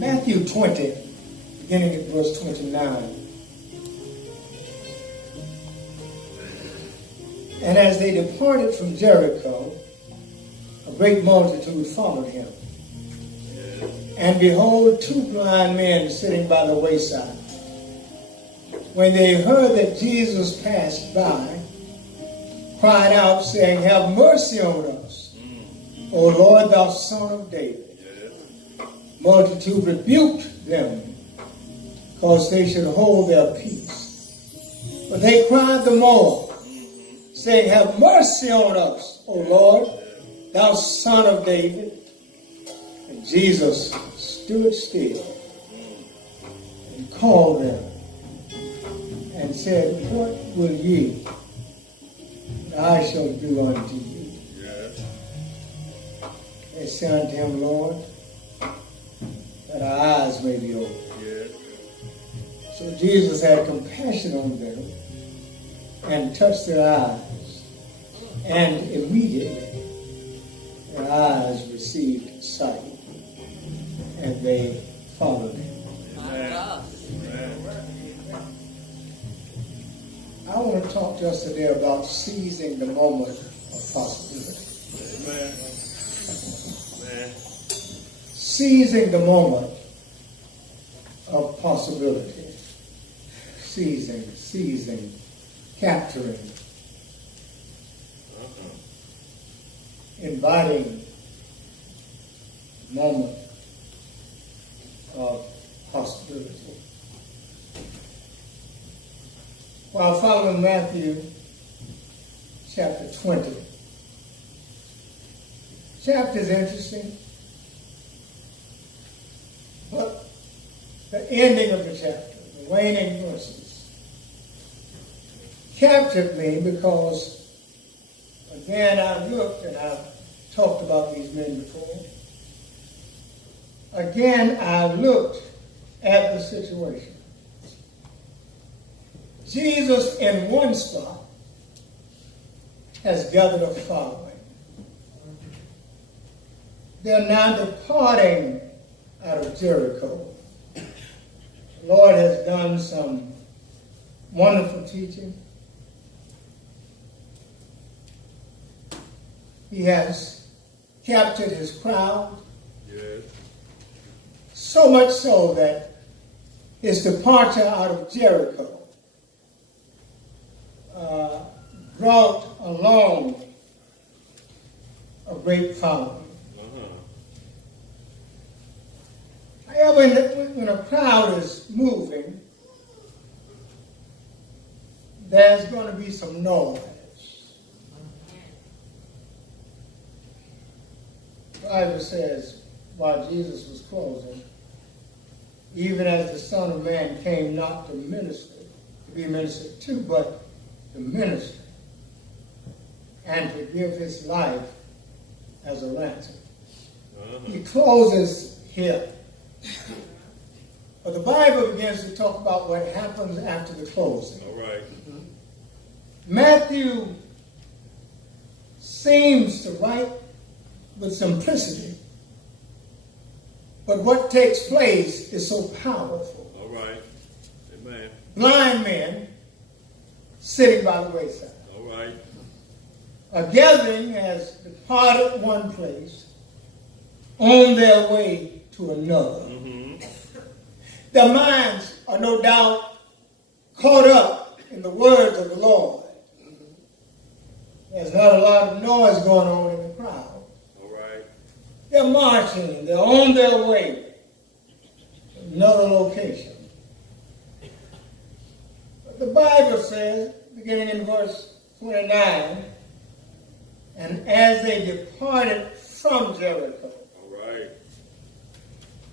Matthew 20, beginning at verse 29. And as they departed from Jericho, a great multitude followed him. And behold, two blind men sitting by the wayside. When they heard that Jesus passed by, cried out, saying, Have mercy on us, O Lord, thou Son of David. Multitude rebuked them, because they should hold their peace. But they cried the more, saying, Have mercy on us, O Lord, thou Son of David. And Jesus stood still and called them and said, What will ye that I shall do unto you? They said unto him, Lord, that our eyes may be opened. So Jesus had compassion on them and touched their eyes, and immediately their eyes received sight, and they followed him. I want to talk to us today about seizing the moment of possibility. Seizing the moment of possibility. Seizing, capturing, inviting the moment of possibility. While following Matthew chapter 20, chapter is interesting, but the ending of the chapter, the waning verses, captured me because, again, I looked, and I've talked about these men before. Again, I looked at the situation. Jesus, in one spot, has gathered a following. They're now departing out of Jericho. The Lord has done some wonderful teaching. He has captured his crowd. Yes. So much so that his departure out of Jericho brought along a great following. However, when a crowd is moving, there's going to be some noise. The Bible says, while Jesus was closing, even as the Son of Man came not to minister, to be ministered to, but to minister, and to give his life as a ransom. He closes here. But the Bible begins to talk about what happens after the closing. All right. Matthew seems to write with simplicity, but what takes place is so powerful. All right. Amen. Blind men sitting by the wayside. All right. A gathering has departed one place on their way to another. Their minds are no doubt caught up in the words of the Lord. There's not a lot of noise going on in the crowd. All right. They're marching. They're on their way to another location. But the Bible says, beginning in verse 29, and as they departed from Jericho,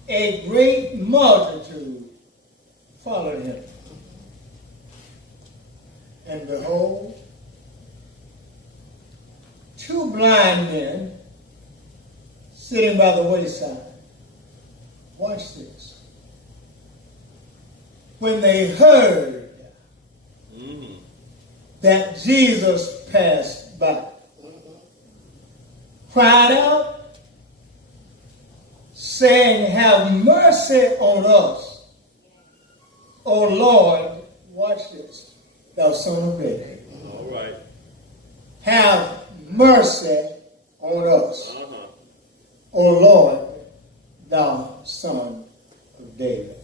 a great multitude followed him. And behold, two blind men sitting by the wayside. Watch this. When they heard that Jesus passed by, cried out, saying, have mercy on us, O Lord, watch this, thou son of David. All right. Have mercy on us, O Lord, thou son of David.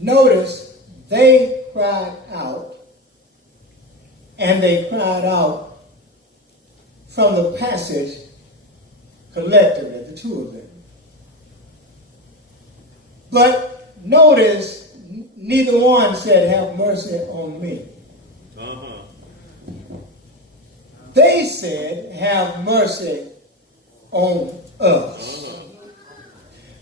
Notice they cried out, and they cried out from the passage collectively, the two of them. But notice neither one said, have mercy on me. They said, have mercy on us.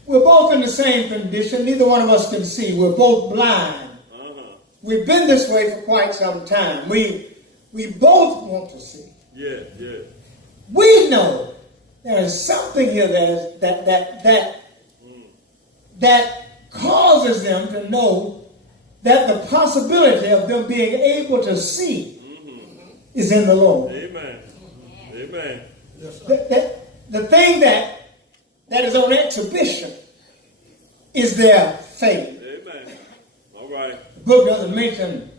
We're both in the same condition. Neither one of us can see. We're both blind. We've been this way for quite some time. We both want to see. Yeah. We know there is something here that causes them to know that the possibility of them being able to see is in the Lord. Amen. The thing that is on exhibition is their faith. Amen. All right. The book doesn't mention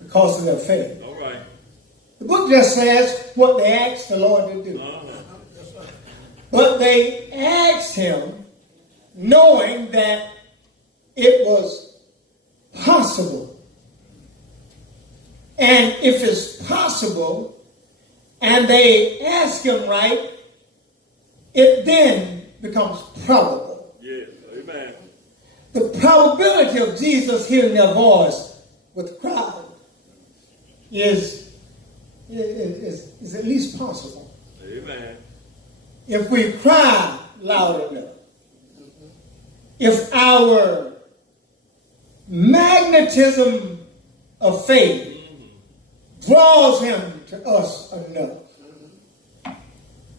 the cost of their faith. All right. The book just says what they asked the Lord to do. But they asked him knowing that it was possible. And if it's possible, and they ask him right, it then becomes probable. Yeah, amen. The probability of Jesus hearing their voice with the crowd is at least possible. Amen. If we cry loud enough, if our magnetism of faith draws him to us enough,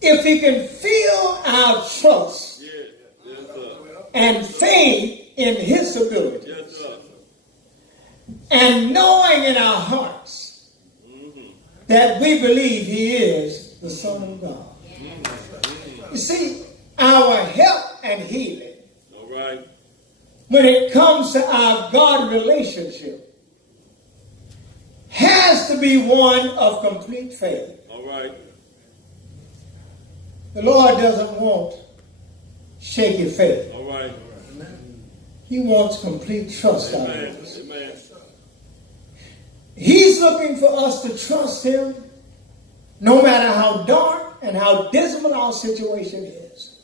if he can feel our trust and faith in his ability, and knowing in our hearts that we believe he is the Son of God. You see, our help and healing, when it comes to our God relationship, has to be one of complete faith. All right. The Lord doesn't want shaky faith. All right. He wants complete trust out of us. Amen. He's looking for us to trust him no matter how dark and how dismal our situation is.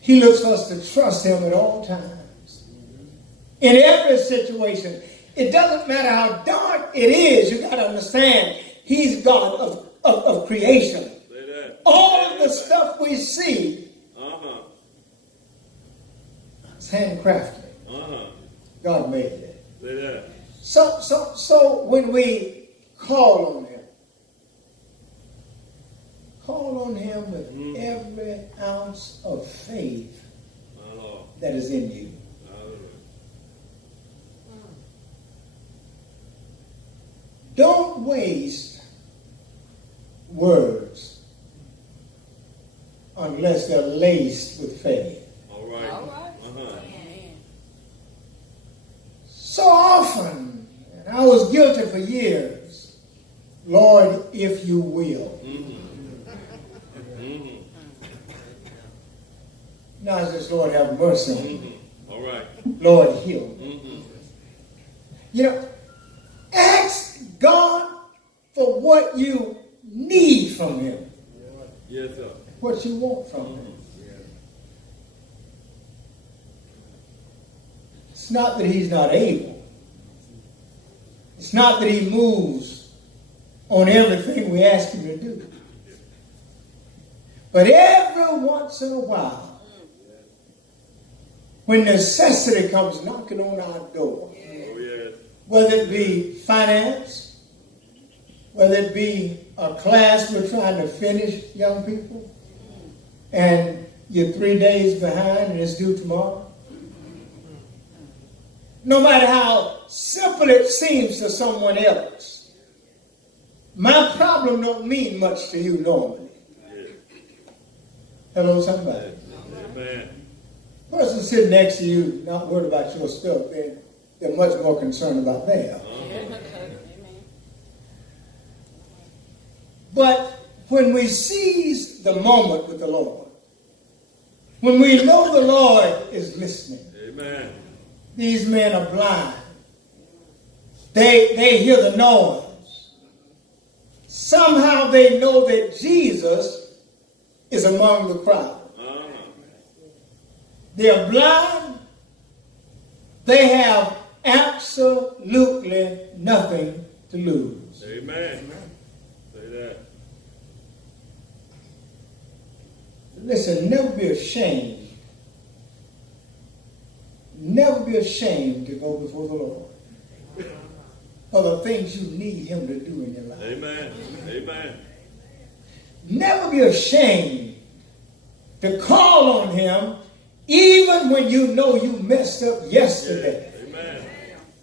He looks for us to trust him at all times. In every situation. It doesn't matter how dark it is. You got to understand, he's God of creation. All of the stuff we see is handcrafted. God made it. So when we call on him with every ounce of faith that is in you. Don't waste words unless they're laced with faith. All right. So often, and I was guilty for years, Lord, if you will. Now it's just, Lord, have mercy on me. All right. Lord, heal me. You know, ask God for what you need from him. Yes, sir. What you want from him. It's not that he's not able. It's not that he moves on everything we ask him to do. But every once in a while, when necessity comes knocking on our door, whether it be finance, whether it be a class we're trying to finish, young people, and you're 3 days behind and it's due tomorrow. No matter how simple it seems to someone else, my problem don't mean much to you normally. Hello, somebody. Amen. Person sitting next to you, not worried about your stuff, they're much more concerned about theirs. But when we seize the moment with the Lord, when we know the Lord is listening, Amen. these men are blind. They hear the noise. Somehow they know that Jesus is among the crowd. They are blind. They have absolutely nothing to lose. Amen. Say that. Listen, never be ashamed. Never be ashamed to go before the Lord for the things you need him to do in your life. Amen. Amen. Never be ashamed to call on him even when you know you messed up yesterday. Amen.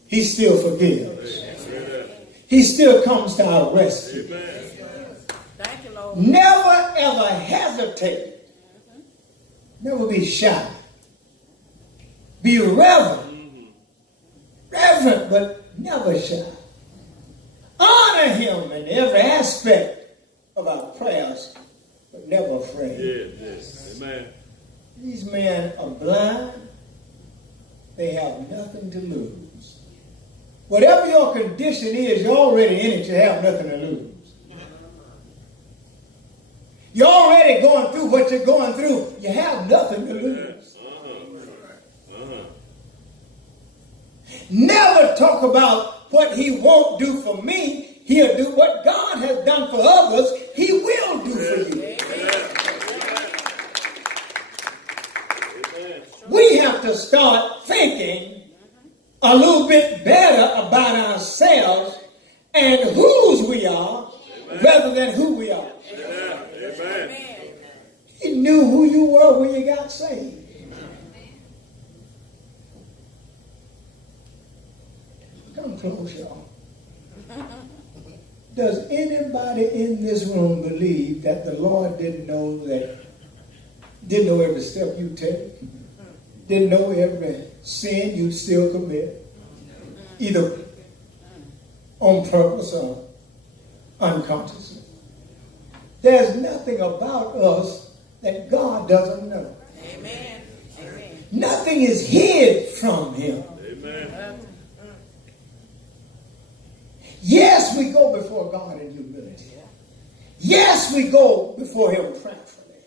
He still forgives. Amen. He still comes to our rescue. Amen. Thank you, Lord. Never ever hesitate. Never be shy. Be reverent. Reverent, but never shy. Honor him in every aspect of our prayers, but never afraid. Yes. Amen. These men are blind. They have nothing to lose. Whatever your condition is, you're already in it. You have nothing to lose. You're already going through what you're going through. You have nothing to lose. Never talk about what he won't do for me. He'll do what God has done for others. He will do for you. We have to start thinking a little bit better about ourselves and whose we are rather than who we are. Amen. He knew who you were when you got saved. Come close, y'all. Does anybody in this room believe that the Lord didn't know every step you take? Didn't know every sin you still commit? Either on purpose or unconsciously. There's nothing about us that God doesn't know. Amen. Amen. Nothing is hid from him. Amen. Yes, we go before God in humility. Yes, we go before him prayerfully.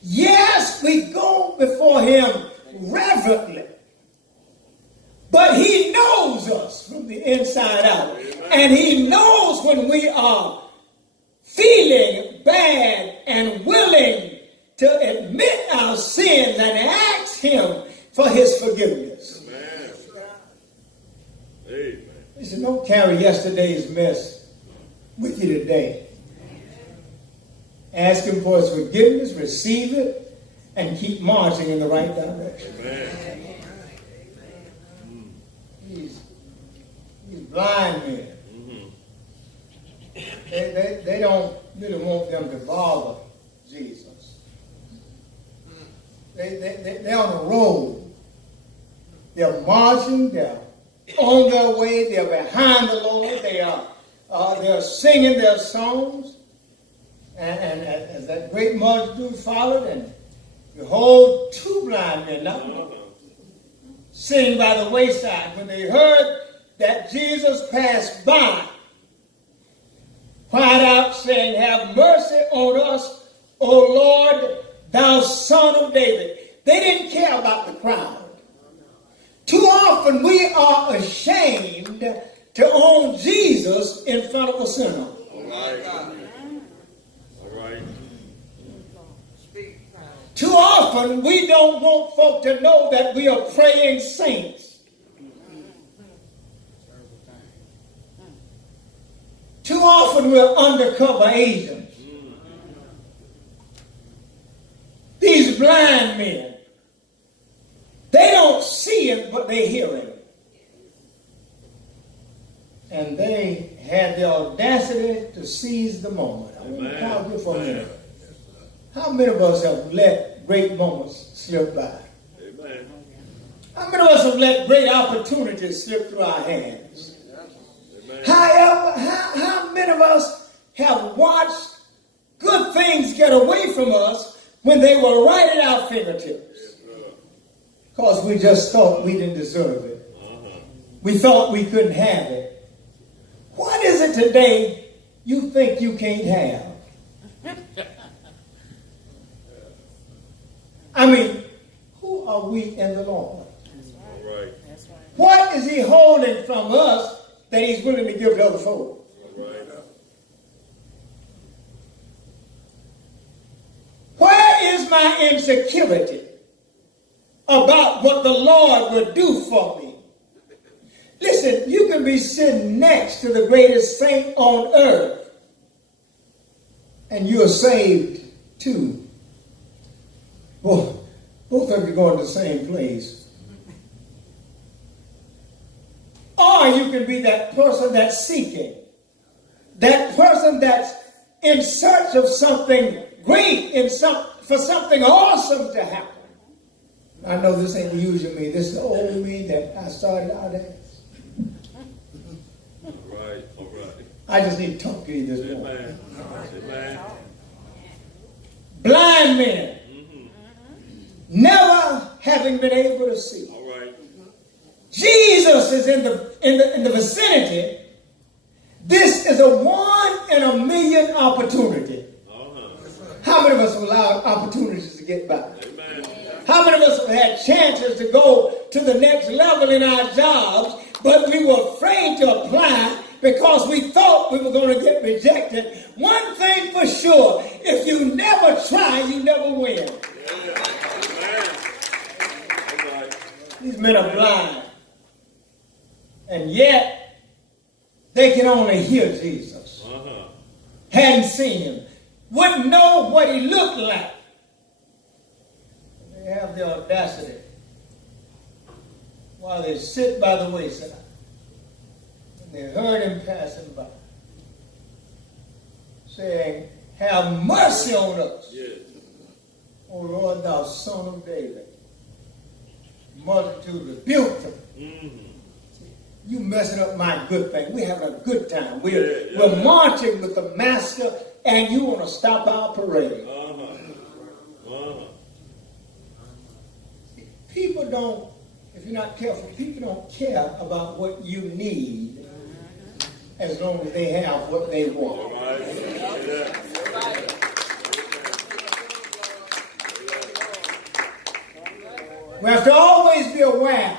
Yes, we go before him reverently. But he knows us from the inside out. And he knows when we are feeling bad and willing to admit our sins and ask him for his forgiveness. Amen. Amen. Listen, don't carry yesterday's mess with you today. Ask him for his forgiveness, receive it, and keep marching in the right direction. Amen. These blind men, they don't really want them to bother Jesus. They're on the road. They're marching. They're on their way. They're behind the Lord. They're singing their songs. And as that great multitude followed, and behold, two blind men, not one, sitting by the wayside, when they heard that Jesus passed by, cried out, saying, "Have mercy on us, O Lord, thou Son of David." They didn't care about the crowd. Too often we are ashamed to own Jesus in front of a sinner. All right. All right. Too often we don't want folk to know that we are praying saints. Too often we're undercover agents. These blind men, they don't see him, but they hear him. And they had the audacity to seize the moment. I want to pause here for a minute. How many of us have let great moments slip by? Amen. How many of us have let great opportunities slip through our hands? Amen. How many of us have watched good things get away from us when they were right at our fingertips? Because we just thought we didn't deserve it. We thought we couldn't have it. What is it today you think you can't have? I mean, who are we in the Lord? All right. That's right. What is he holding from us that he's willing to give to other folk? All right. Where is my insecurity about what the Lord will do for me? Listen, you can be sitting next to the greatest saint on earth, and you're saved too. Both of you going to the same place. Or you can be that person that's seeking, that person that's in search of something great, for something awesome to happen. I know this ain't the usual me. This is the old me that I started out as. All right. All right. I just need to talk to you this morning. Amen. Amen. Blind men, never having been able to see. All right. Jesus is in the vicinity. This is a 1 in a million opportunity. How many of us have allowed opportunities to get by? Amen. How many of us have had chances to go to the next level in our jobs, but we were afraid to apply because we thought we were going to get rejected? One thing for sure, if you never try, you never win. These men are blind. And yet, they can only hear Jesus. Hadn't seen him. Wouldn't know what he looked like. They have the audacity while they sit by the wayside. And they heard him passing by, saying, "Have mercy on us, Yes. O Lord, thou son of David." Multitude rebuked him. You messing up my good thing. We're having a good time. We're marching with the master, and you want to stop our parade. People don't, if you're not careful, people don't care about what you need as long as they have what they want. We have to always be aware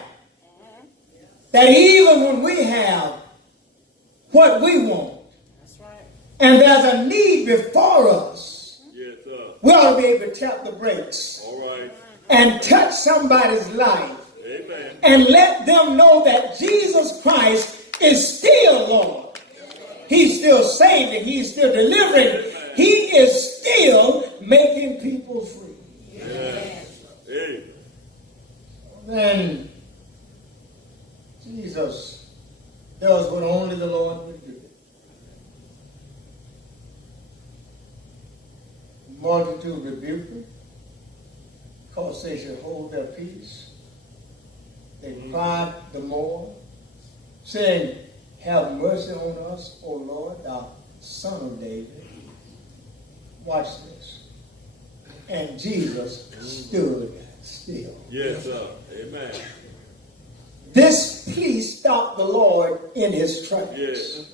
that even when we have what we want, That's right. and there's a need before us, Yes, sir. we ought to be able to tap the brakes All right. and touch somebody's life Amen. and let them know that Jesus Christ is still Lord. He's still saving. He's still delivering. He is still making people free. Yes. Amen. Then Jesus does what only the Lord would do. The multitude rebuked him because they should hold their peace. They cried the more, saying, "Have mercy on us, O Lord, thou son of David." Watch this. And Jesus stood still. Yes, sir. Amen. This plea stopped the Lord in his tracks. Yes.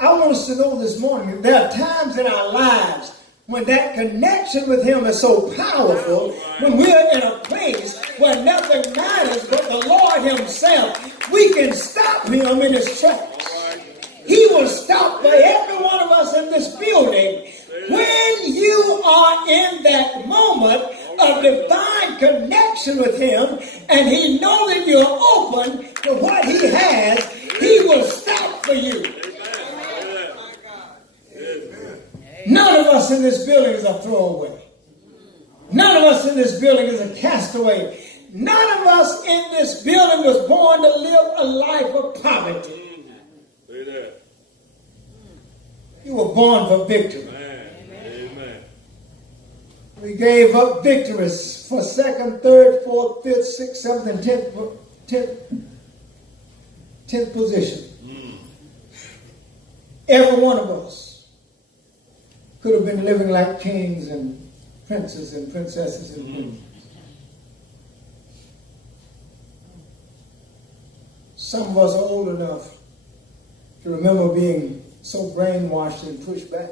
I want us to know this morning, there are times in our lives when that connection with him is so powerful, when we're in a place where nothing matters but the Lord himself, we can stop him in his tracks. He will stop for every one of us in this building. When you are in that moment of divine connection with him, and he knows that you're open to what he has, he will stop for you. None of us in this building is a throwaway. None of us in this building is a castaway. None of us in this building was born to live a life of poverty. Say that. You were born for victory. Amen. We gave up victories for 2nd, 3rd, 4th, 5th, 6th, 7th, and 10th position. Every one of us could have been living like kings and princes and princesses and queens. Some of us are old enough to remember being so brainwashed and pushed back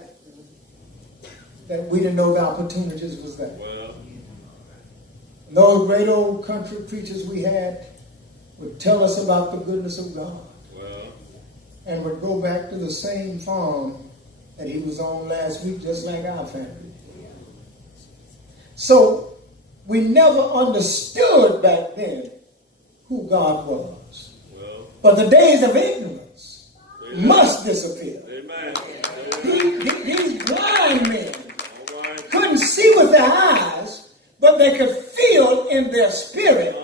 that we didn't know the opportunities was there. Well, Those great old country preachers we had would tell us about the goodness of God and would go back to the same farm that he was on last week, just like our family. So we never understood back then who God was. But the days of ignorance must disappear. amen. These blind men couldn't see with their eyes, but they could feel in their spirit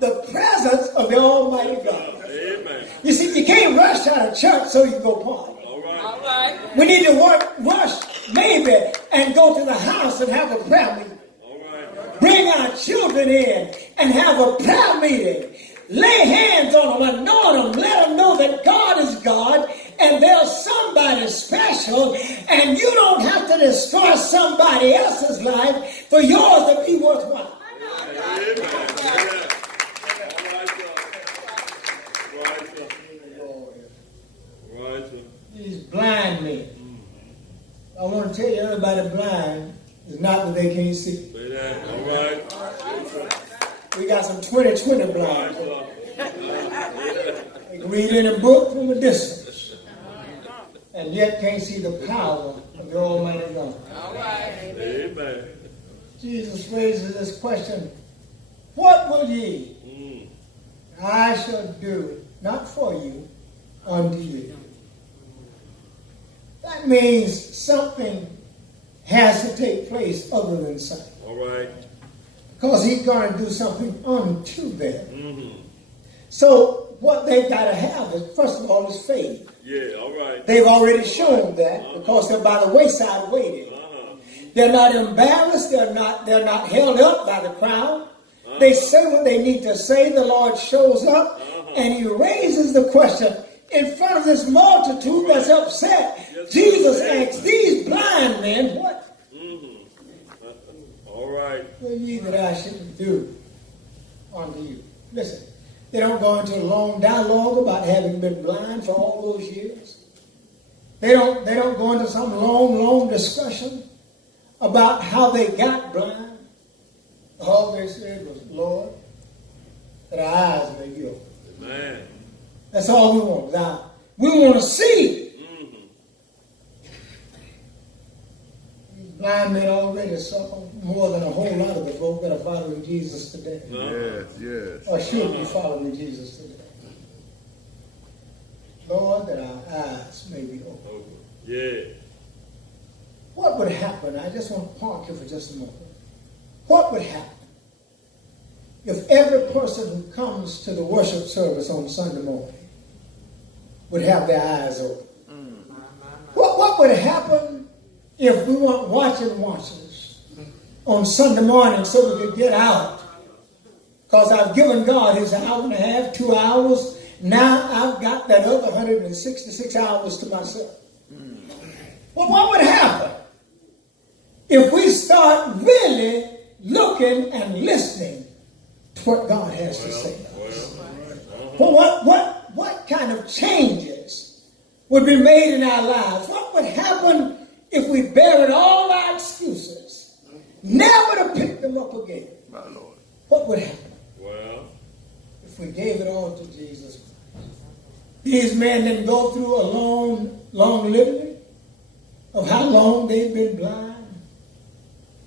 the presence of the Almighty God. Amen. You see, you can't rush out of church so you can go party. All right. All right. We need to rush maybe and go to the house and have a prayer meeting. All right. Bring our children in and have a prayer meeting. Lay hands on them, anoint them, let them know that God is God and there's somebody special, and you don't have to destroy somebody else's life for yours to be worthwhile. Amen. Right, sir. These blind men. I want to tell you, everybody blind is not that they can't see. Say that. All right. We got some 20/20 blind. They can read any book from a distance and yet can't see the power of the Almighty God. All right. Amen. Jesus raises this question, what will ye? I shall do, not for you, unto you. That means something has to take place other than sight. All right. Because he's going to do something unto them. So what they've got to have is, first of all, is faith. Yeah, all right. They've already shown that because they're by the wayside waiting. They're not embarrassed. They're not held up by the crowd. They say what they need to say. The Lord shows up and he raises the question in front of this multitude that's upset. Jesus asks these blind men, what All right. will ye that I should do unto you? Listen, they don't go into a long dialogue about having been blind for all those years. They don't go into some long discussion about how they got blind. All they said was, Lord, that our eyes may be open. Amen. That's all we want. Now, we want to see. These blind men already saw more than a whole lot of the folk that are following Jesus today. Yes. Or should be following Jesus today. Lord, that our eyes may be open. Yeah. What would happen? I just want to park here for just a moment. What would happen if every person who comes to the worship service on Sunday morning would have their eyes open? What would happen if we weren't watchers on Sunday morning so we could get out? Because I've given God his hour and a half, 2 hours. Now I've got that other 166 hours to myself. Well, what would happen if we start really looking and listening to what God has to say to us? Well, what kind of changes would be made in our lives? What would happen if we buried all our excuses, never to pick them up again? My Lord. What would happen if we gave it all to Jesus Christ? These men didn't go through a long litany of how long they've been blind.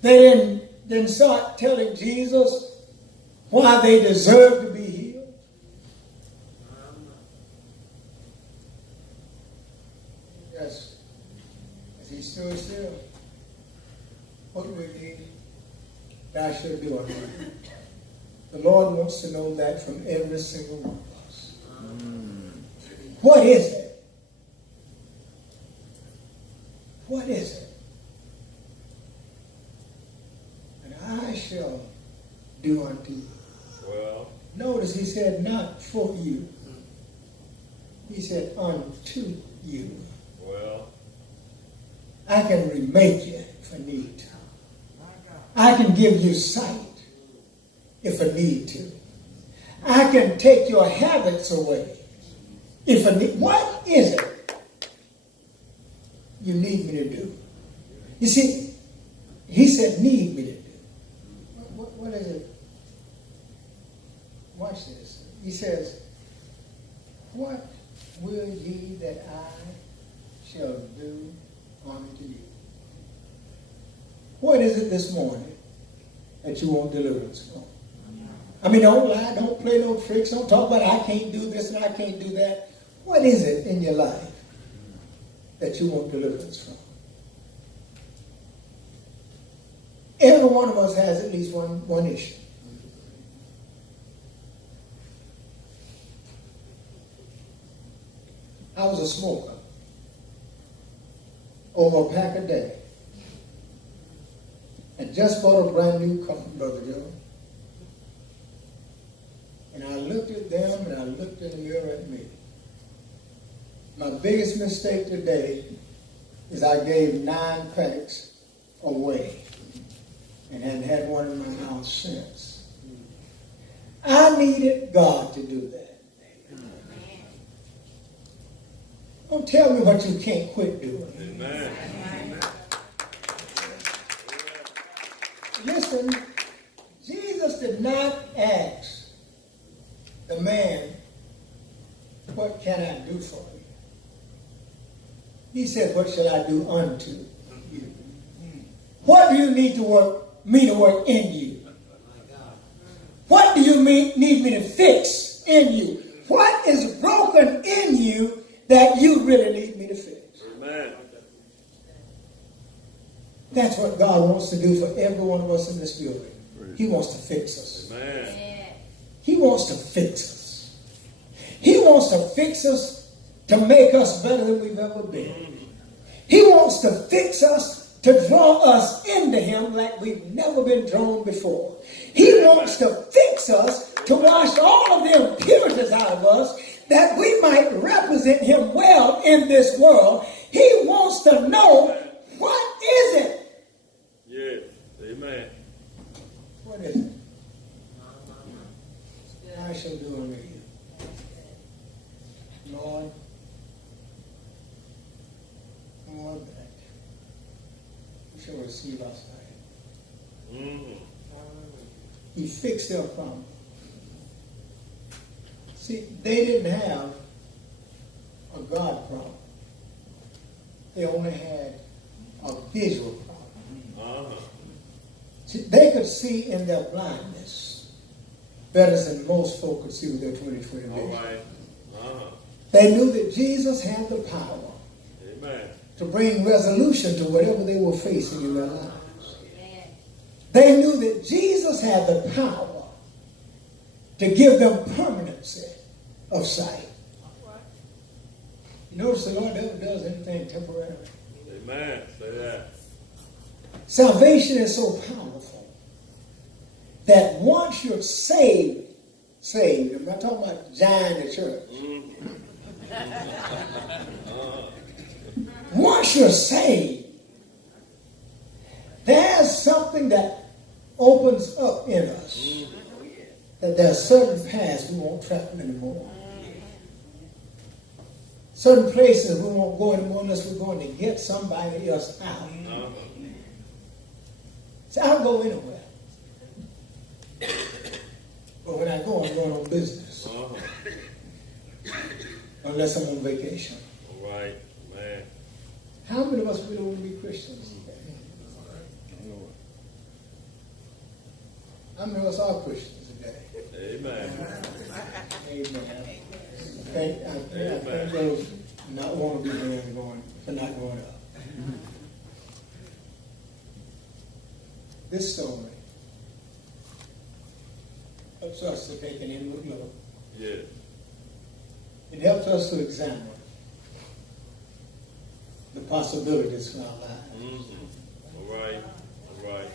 They didn't start telling Jesus why they deserve to be healed. Yes, as he stood still, what do we need? Thou shalt do unto him. The Lord wants to know that from every single one of us. What is it? What is it shall do unto you. Well, Notice he said not for you. He said unto you. well, I can remake you if I need to. I can give you sight if I need to. I can take your habits away if I need. What is it you need me to do? You see, he said need me to do. What is it? Watch this. He says, what will ye that I shall do unto you? What is it this morning that you want deliverance from? I mean, don't lie, don't play no tricks, don't talk about I can't do this and I can't do that. What is it in your life that you want deliverance from? Every one of us has at least one issue. I was a smoker. Over a pack a day. And just bought a brand new car, Brother Joe. And I looked at them and I looked in the mirror at me. My biggest mistake today is I gave 9 packs away and hadn't had one in my mouth since. I needed God to do that. Don't tell me what you can't quit doing. amen. Listen, Jesus did not ask the man, what can I do for you? He said, what shall I do unto you? What do you need me to work in you? What do you need me to fix in you? What is broken in you that you really need me to fix? Amen. That's what God wants to do for every one of us in this building. He wants to fix us. Amen. He wants to fix us. He wants to fix us to make us better than we've ever been. He wants to fix us to draw us into him like we've never been drawn before. He wants to fix us to wash all of the impurities out of us that we might represent him well in this world. He wants to know, what is it? Yes. Amen. What is it? I shall do unto you. Lord, Lord, that we shall receive our sight. Mm-hmm. He fixed their problem. See, they didn't have a God problem. They only had a visual problem. Uh-huh. See, they could see in their blindness better than most folk could see with their 20/20 vision. All right. Uh-huh. They knew that Jesus had the power Amen. to bring resolution to whatever they were facing in their lives. They knew that Jesus had the power to give them permanency of sight. You notice the Lord never does anything temporarily. Amen. Say that. Salvation is so powerful that once you're saved, I'm not talking about joining the church. Once you're saved, there's something that opens up in us. That there's certain paths we won't travel anymore. Certain places we won't go anymore unless we're going to get somebody else out. So I'll go anywhere. But when I go, I'm going on business. Unless I'm on vacation. All right. Man. How many of us really want to be Christians? How many of us are Christians today? Amen. Amen. I think those not want to be there and going for not going up. This story helps us to take an inward look. Yeah. It helps us to examine the possibilities in our lives. Mm-hmm. All right. All right.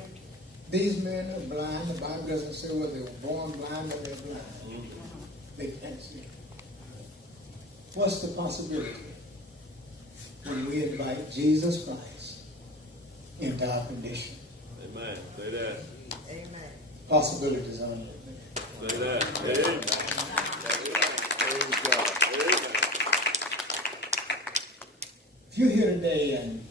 These men are blind. The Bible doesn't say whether they were born blind or they're blind. They can't see. What's the possibility when we invite Jesus Christ into our condition? Amen. Say that. Amen. Possibilities are unlimited. Say that. Amen. Praise God. Amen. If you're here today and